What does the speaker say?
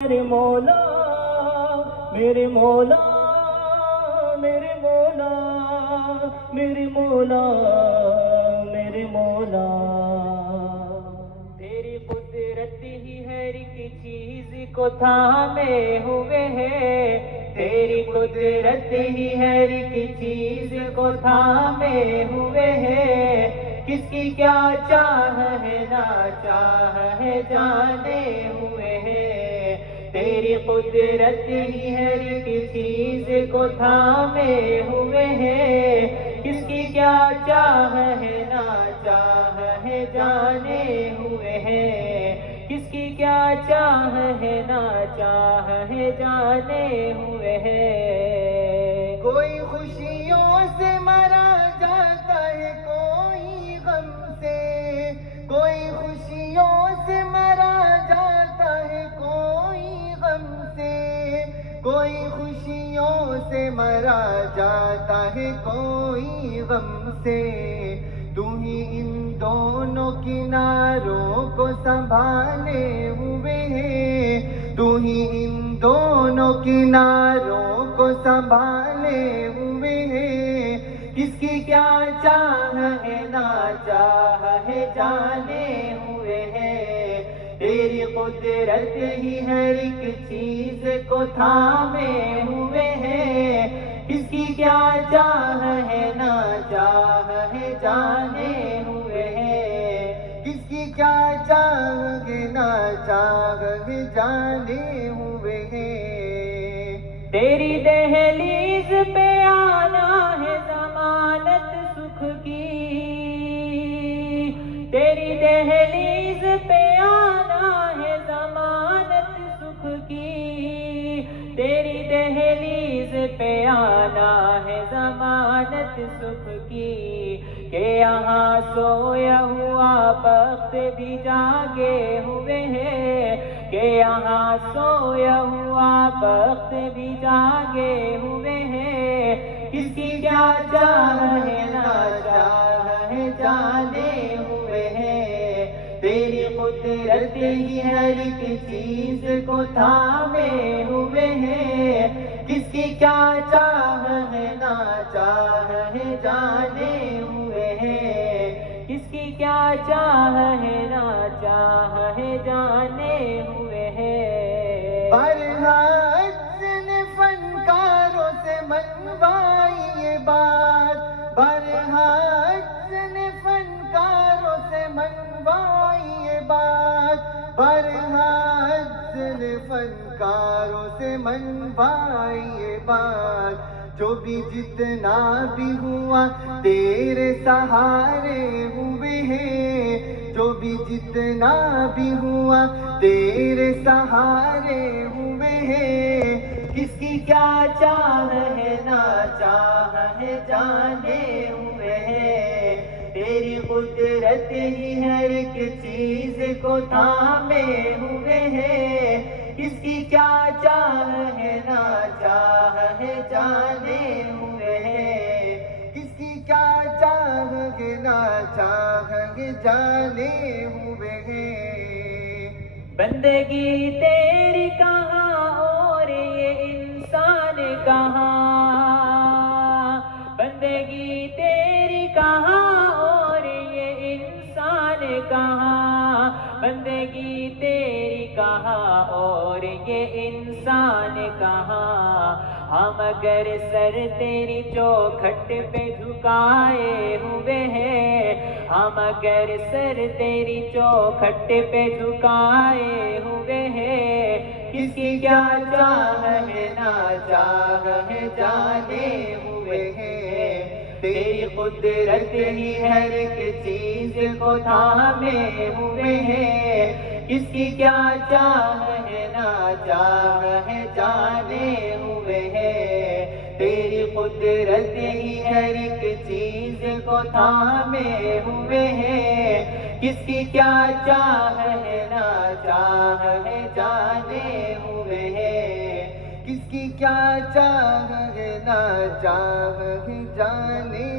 میرے مولا میرے مولا میرے مولا میرے مولا میرے مولا تیری قدرت ہی ہر ایک چیز کو تھامے ہوئے ہے، تیری قدرت ہی ہر ایک چیز کو تھامے ہوئے ہے، کس کی کیا چاہ ہے نا چاہ ہے جانے ہوئے ہے، تیری قدرت ہی ہر ایک چیز کو تھامے ہوئے ہے، کس کی کیا چاہ ہے نا چاہ ہے جانے ہوئے ہے، کس کی کیا چاہ ہے نا چاہ ہے جانے ہوئے ہے۔ کوئی خوشیوں سے مرا جاتا ہے، کوئی غم سے، کوئی خوشیوں سے مرا جاتا ہے، کوئی غم سے، کوئی خوشیوں سے مرا جاتا ہے، کوئی غم سے، تو ہی ان دونوں کناروں کو سنبھالے ہوئے ہے، تو ہی ان دونوں کناروں کو سنبھالے ہوئے ہے، کس کی کیا چاہ ہے نا چاہ ہے جانے ہوئے ہے، تیری قدرت ہی ہر ایک چیز کو تھامے ہوئے ہے، کس کی کیا چاہ ہے نا چاہ ہے جانے ہوئے ہے، کس کی کیا چاہ ہے نا چاہ ہے جانے ہوئے ہے۔ تیری دہلیز پہ آنا ہے ضمانت سکھ کی، تیری دہلیز پہ آنا ہے ضمانت سکھ کی، تیری دہلیز پہ آنا ہے ضمانت سکھ کی، کہ یہاں سویا ہوا بخت بھی جاگے ہوئے ہے، کہ یہاں سویا ہوا بخت بھی جاگے ہوئے ہیں، کس کی کیا چاہ ہے نا چاہ ہے جانے ہوئے ہیں، تیری قدرت ہی ہر ایک چیز کو تھامے ہوئے ہیں، کس کی کیا چاہ ہے نا چاہ ہے جانے ہوئے ہیں، کس کی کیا چاہ ہے نا چاہ ہے جانے ہوئے ہیں۔ برحق نے فنکاروں سے منوائی یہ بات، برحق نے فنکاروں سے منوائی یہ بات، برحق نے فنکاروں سے منوائی یہ بات، جو بھی جتنا بھی ہوا تیرے سہارے ہوئے ہیں، جو بھی جتنا بھی ہوا تیرے سہارے ہوئے ہیں، کس کی کیا چاہ ہے نا چاہ ہے جانے ہوئے ہیں، تیری قدرت ہی ہر ایک چیز کو تھامے ہوئے ہیں، کس کی کیا چاہ ہے نا چاہ ہے جانے ہوئے ہیں، کس کی کیا چاہ ہے نا چاہ ہے جانے ہوئے ہیں۔ بندگی تیری کہاں اور یہ انسان کہاں، بندگی تیری کہاں اور یہ انسان کہاں، بندگی تیری کہاں اور یہ انسان کہاں، ہم اگر سر تیری چوکھٹ پہ جھکائے ہوئے ہیں، ہم اگر سر تیری چوکھٹ پہ جھکائے ہوئے ہیں، کس کی کیا چاہ ہے نا چاہ ہے جانے ہوئے ہیں، تیری قدرت ہی ہر ایک چیز کو تھامے ہوئے ہیں، کس کی کیا چاہ ہے نا چاہ ہے جانے ہوئے ہیں، تیری قدرت ہی ہر ایک چیز کو تھامے ہوئے ہیں، کس کی کیا چاہ ہے نا چاہ ہے جانے ہوئے ہیں، کس کی کیا چاہ ہے نا چاہ ہے جانے